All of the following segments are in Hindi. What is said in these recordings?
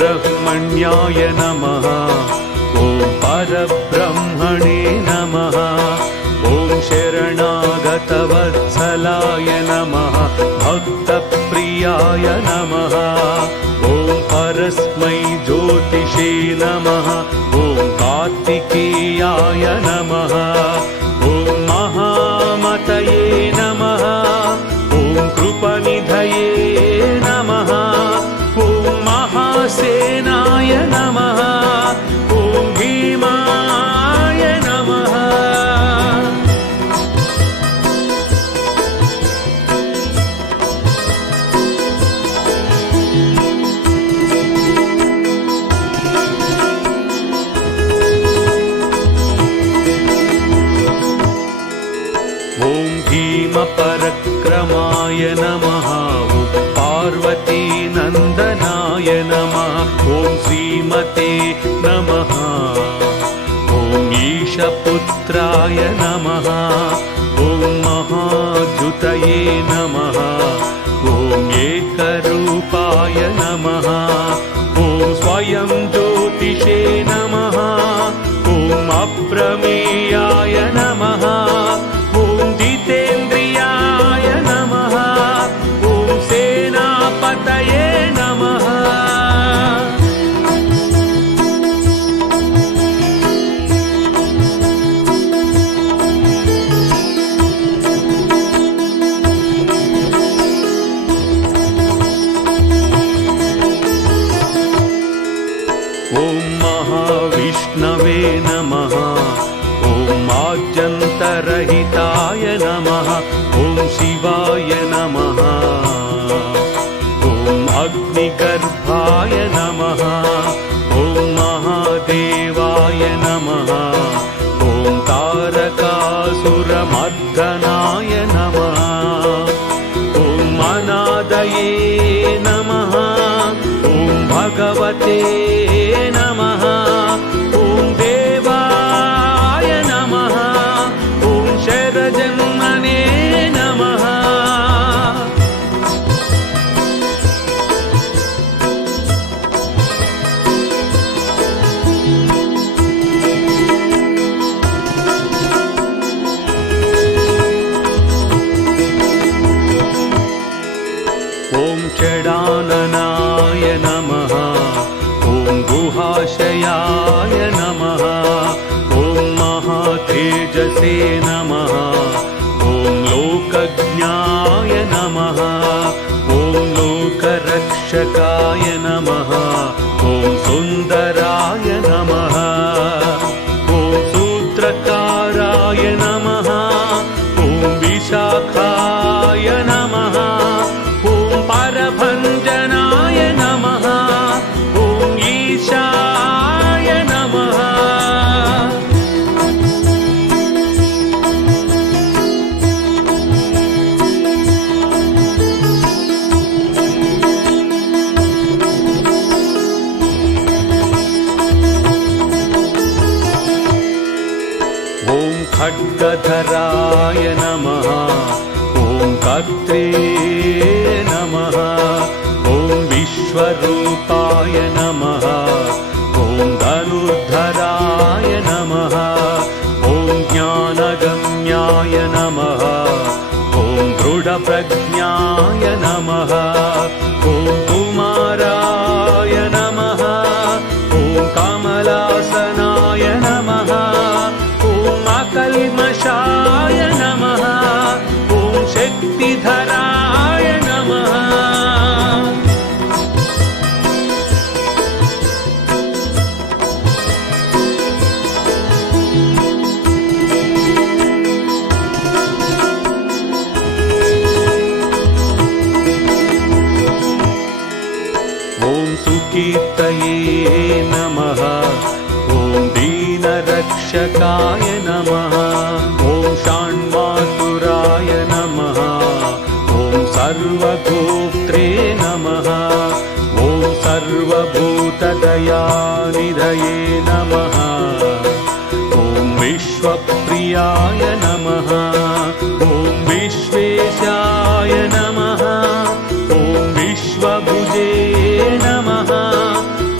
सुब्रह्मण्याय नमः। ॐ परब्रह्मणे नमः। ॐ शरणागतवत्सलाय नमः। भक्तप्रियाय नमः। ॐ परस्मै ज्योतिषे नमः। ॐ कार्तिकेयाय नमः। ॐ महामतये नमः। ॐ कृपनिधये नमः। ॐ महासेनाय नमः। ॐ भीमाय नमः। ॐ भीमपरक्रमाय नमः। ॐ पार्वतीनन्दनाय नमः। ॐ श्रीमते नमः। ॐ ईशपुत्राय नमः। ॐ महाद्युतये नमः। ॐ एकरूपाय नमः। ॐ स्वयं ज्योतिषे नमः। ॐ अप्रमेयाय नमः। ॐ जितेन्द्रियाय नमः। ॐ सेनापतये नमः। ॐ महाविष्णवे नमः। ॐ आद्यन्तरहिताय नमः। ॐ शिवाय नमः। ॐ अग्निगर्भाय नमः। ॐ महादेवाय नमः। ॐ तारकासुरमर्दनाय नमः। ॐ अनादये नमः। ॐ भगवते नमः। ॐ देवाय नमः। ॐ शरजन्मने नमः। ॐ षडाननाय नमः। ॐ गुहाशयाय नमः। ॐ महातेजसे नमः। ॐ लोकज्ञाय नमः। ॐ लोकरक्षकाय नमः। ॐ सुन्दराय नमः। ॐ सूत्रकाराय नमः। ॐ विशाखाय नमः। ॐ परभञ्जनाय नमः। ॐ ईशाय नमः। ॐ खड्गधराय नमः। ॐ कर्त्रे नमः। ॐ विश्वरूपाय नमः। ॐ धनुर्धराय नमः। ॐ ज्ञानगम्याय नमः। ॐ दृढप्रज्ञाय नमः। ॐ कुमाराय नमः। ॐ कमलासनाय नमः। ॐ अकल्मषाय नमः। ॐ शक्तिधराय नमः। ॐ सुकीर्तये नमः। ॐ दीनरक्षकाय नमः। ॐ षण्मातुराय नमः। ॐ सर्वगोत्रे नमः। ॐ सर्वभूतदयानिधये नमः। ॐ विश्वप्रियाय नमः। ॐ विश्वेशाय नमः। ॐ विश्वभुजे नमः। ॐ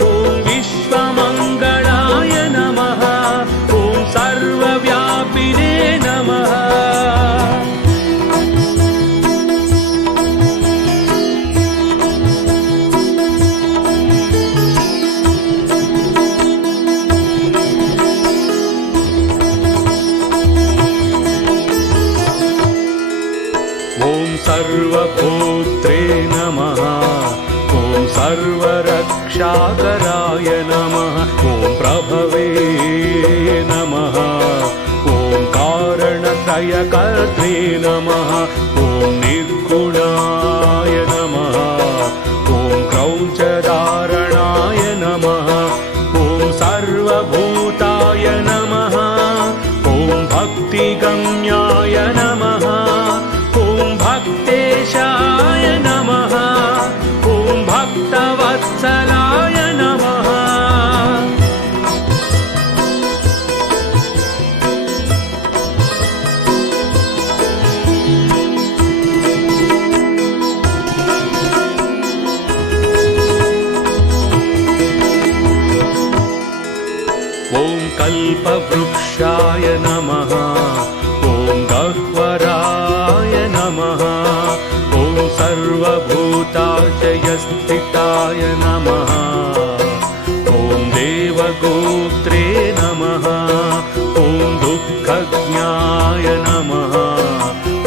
क्षीरसागराय नमः ॐ प्रभवे नमः ॐ कारणत्रयकर्त्रे नमः ॐ निर्गुणाय नमः ॐ क्रौञ्चधारणाय नमः ॐ सर्वभूताय नमः ॐ भक्तिगम्याय नमः ॐ भक्तेशाय नमः ॐ भक्तवत्सलाय नमः ॐ कल्पवृक्षाय नमः ॐ गह्वराय नमः ॐ सर्वभूताशयस्थिताय नमः ॐ देवगोत्रे नमः ॐ दुःखज्ञाय नमः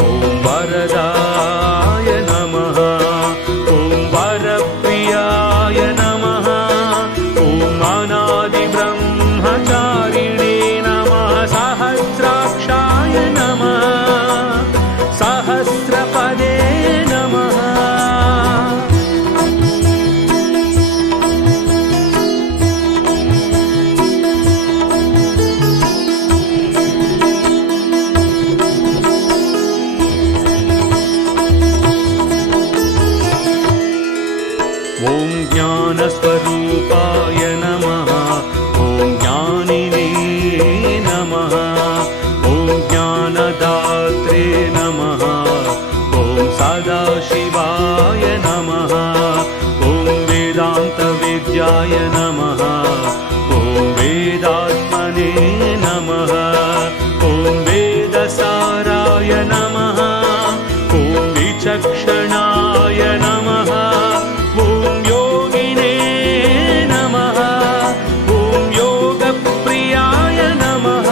ॐ वरदाय नमः ॐ वरप्रियाय नमः ॐ अनादिब्रह्मचारिणे नमः सहस्राक्षाय नमः सहस्रपदे नमः ॐ ज्ञानस्वरूपाय नमः ॐ ज्ञानिने नमः ॐ ज्ञानदात्रे नमः ॐ सदाशिवाय नमः ॐ वेदान्तविद्याय नमः ॐ वेदात्मने नमः ॐ वेदसाराय नमः ॐ विचक्षणाय नमः ॐ योगिने नमः ॐ योगप्रियाय नमः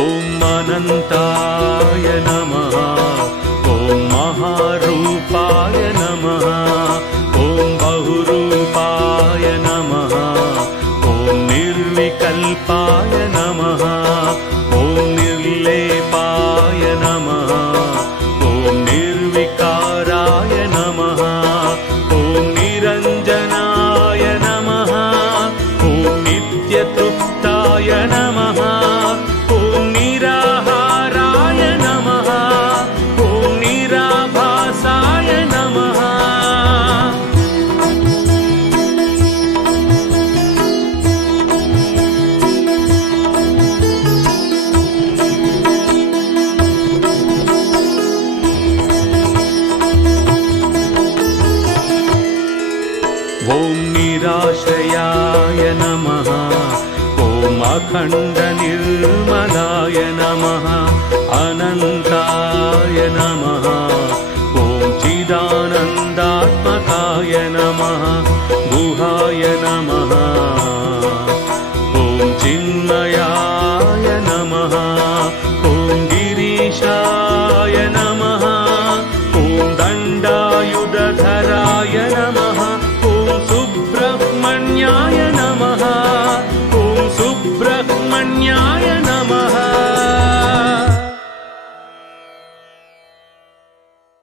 ॐ अनन्ताय नमः ॐ महारूपाय नमः ॐ बहुरूपाय नमः ॐ निर्विकल्पाय नमः ॐ निर्लेपाय नमः ॐ निर्विकाराय नमः ॐ निरञ्जनाय नमः ॐ नित्यतृप्ताय नमः ॐ निराहाराय नमः ॐ निराभासाय नमः ॐ निराश्रयाय नमः ॐ अखण्डनिर्मलाय नमः अनन्ताय नमः